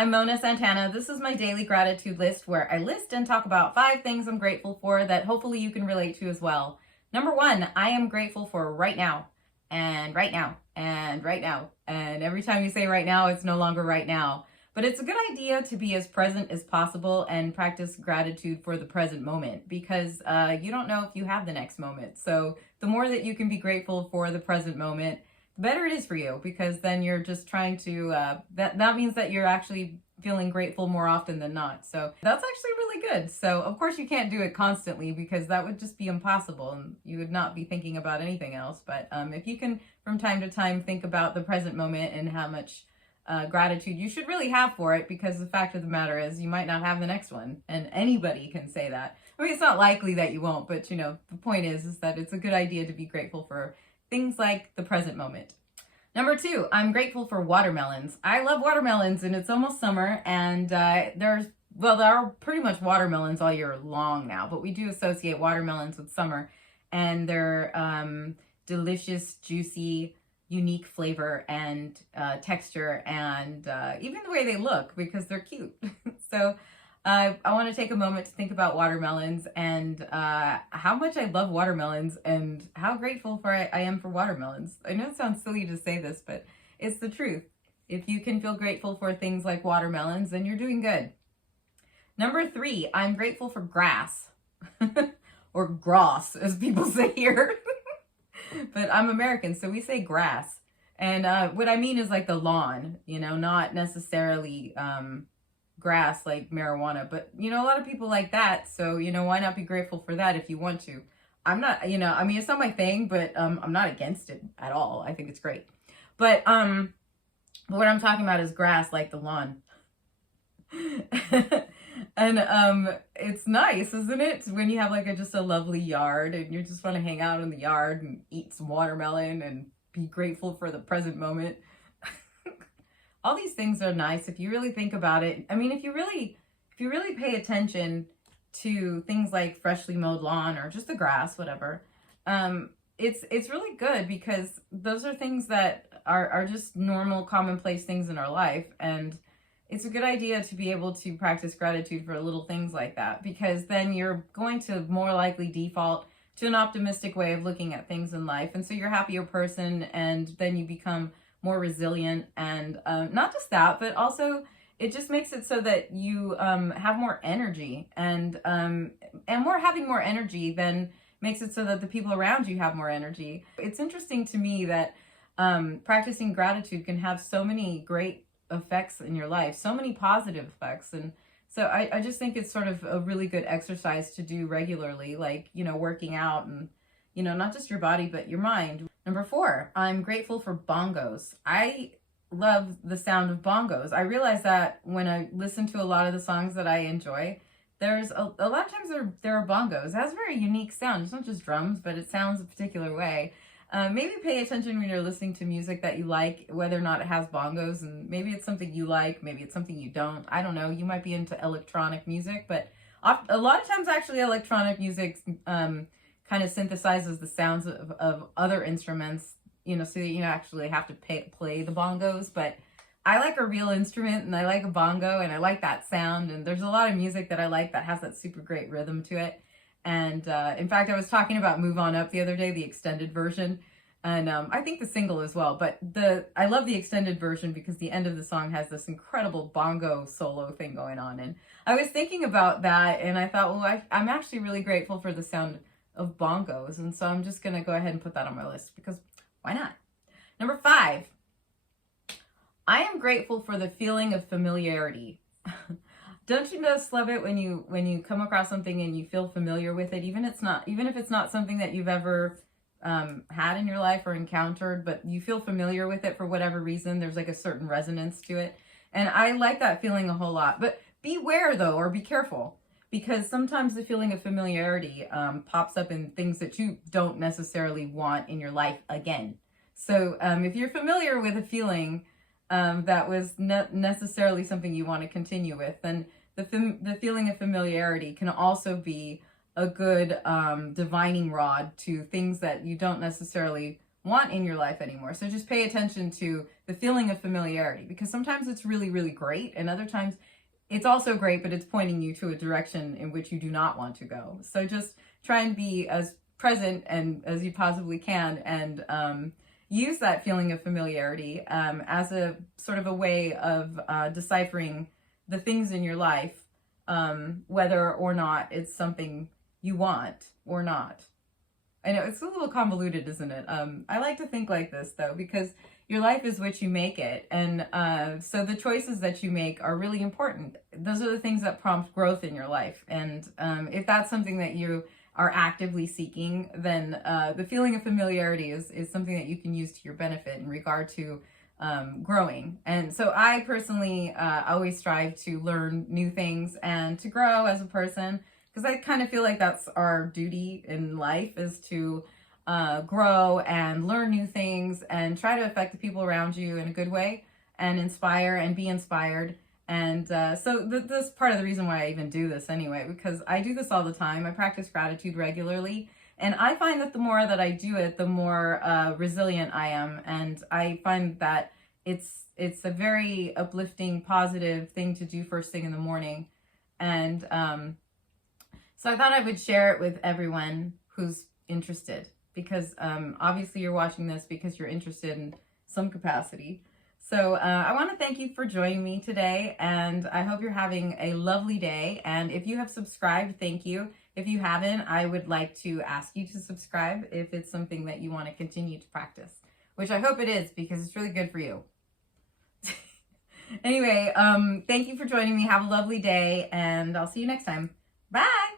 I'm Mona Santana. This is my daily gratitude list where I list and talk about 5 things I'm grateful for that hopefully you can relate to as well. Number 1, I am grateful for right now, and right now, and right now. And every time you say right now, it's no longer right now. But it's a good idea to be as present as possible and practice gratitude for the present moment because you don't know if you have the next moment. So the more that you can be grateful for the present moment, the better it is for you, because then you're just trying to, that means that you're actually feeling grateful more often than not. So that's actually really good. So of course you can't do it constantly because that would just be impossible and you would not be thinking about anything else. But if you can from time to time think about the present moment and how much gratitude you should really have for it, because the fact of the matter is you might not have the next one, and anybody can say that. I mean, it's not likely that you won't, but you know, the point is that it's a good idea to be grateful for things like the present moment. Number 2, I'm grateful for watermelons. I love watermelons, and it's almost summer, and there are pretty much watermelons all year long now, but we do associate watermelons with summer, and they're delicious, juicy, unique flavor and texture, and even the way they look, because they're cute. So I want to take a moment to think about watermelons and how much I love watermelons and how grateful I am for watermelons. I know it sounds silly to say this, but it's the truth. If you can feel grateful for things like watermelons, then you're doing good. Number 3, I'm grateful for grass. Or grass, as people say here. But I'm American, so we say grass. And what I mean is like the lawn, you know, not necessarily grass like marijuana, but you know, a lot of people like that. So, you know, why not be grateful for that if you want to? I'm not, you know, I mean, it's not my thing, but I'm not against it at all. I think it's great. But what I'm talking about is grass like the lawn. And it's nice, isn't it, when you have like just a lovely yard and you just want to hang out in the yard and eat some watermelon and be grateful for the present moment. All these things are nice if you really think about it. I mean, if you really pay attention to things like freshly mowed lawn or just the grass, whatever, it's really good, because those are things that are just normal, commonplace things in our life. And it's a good idea to be able to practice gratitude for little things like that, because then you're going to more likely default to an optimistic way of looking at things in life. And so you're a happier person, and then you become more resilient. And not just that, but also it just makes it so that you have more energy, and having more energy then makes it so that the people around you have more energy. It's interesting to me that practicing gratitude can have so many great effects in your life, so many positive effects. And so I just think it's sort of a really good exercise to do regularly, like, you know, working out, and, you know, not just your body, but your mind. Number 4, I'm grateful for bongos. I love the sound of bongos. I realize that when I listen to a lot of the songs that I enjoy, there's a lot of times there are bongos. It has a very unique sound. It's not just drums, but it sounds a particular way. Maybe pay attention when you're listening to music that you like, whether or not it has bongos, and maybe it's something you like, maybe it's something you don't. I don't know. You might be into electronic music, but a lot of times actually electronic music kind of synthesizes the sounds of other instruments, you know, so that you actually have to play the bongos. But I like a real instrument, and I like a bongo, and I like that sound, and there's a lot of music that I like that has that super great rhythm to it. And in fact, I was talking about Move On Up the other day, the extended version, and I think the single as well. But I love the extended version because the end of the song has this incredible bongo solo thing going on. And I was thinking about that, and I thought, well, I'm actually really grateful for the sound of bongos, and so I'm just going to go ahead and put that on my list, because why not? Number 5, I am grateful for the feeling of familiarity. Don't you just love it when you come across something and you feel familiar with it, even if it's not something that you've ever had in your life or encountered, but you feel familiar with it for whatever reason. There's like a certain resonance to it, and I like that feeling a whole lot. But beware though, or be careful, because sometimes the feeling of familiarity pops up in things that you don't necessarily want in your life again. So if you're familiar with a feeling that was not necessarily something you want to continue with, then the feeling of familiarity can also be a good divining rod to things that you don't necessarily want in your life anymore. So just pay attention to the feeling of familiarity, because sometimes it's really, really great, and other times it's also great, but it's pointing you to a direction in which you do not want to go. So just try and be as present and as you possibly can, and use that feeling of familiarity as a sort of a way of deciphering the things in your life, whether or not it's something you want or not. I know it's a little convoluted, isn't it? I like to think like this, though, because your life is what you make it. And so the choices that you make are really important. Those are the things that prompt growth in your life. And if that's something that you are actively seeking, then the feeling of familiarity is something that you can use to your benefit in regard to growing. And so I personally always strive to learn new things and to grow as a person, because I kind of feel like that's our duty in life, is to grow and learn new things and try to affect the people around you in a good way and inspire and be inspired. And so that's part of the reason why I even do this anyway, because I do this all the time. I practice gratitude regularly, and I find that the more that I do it, the more resilient I am. And I find that it's a very uplifting, positive thing to do first thing in the morning. And so I thought I would share it with everyone who's interested, because obviously you're watching this because you're interested in some capacity. So I want to thank you for joining me today, and I hope you're having a lovely day. And if you have subscribed, thank you. If you haven't, I would like to ask you to subscribe if it's something that you want to continue to practice, which I hope it is, because it's really good for you. Anyway, thank you for joining me. Have a lovely day, and I'll see you next time. Bye!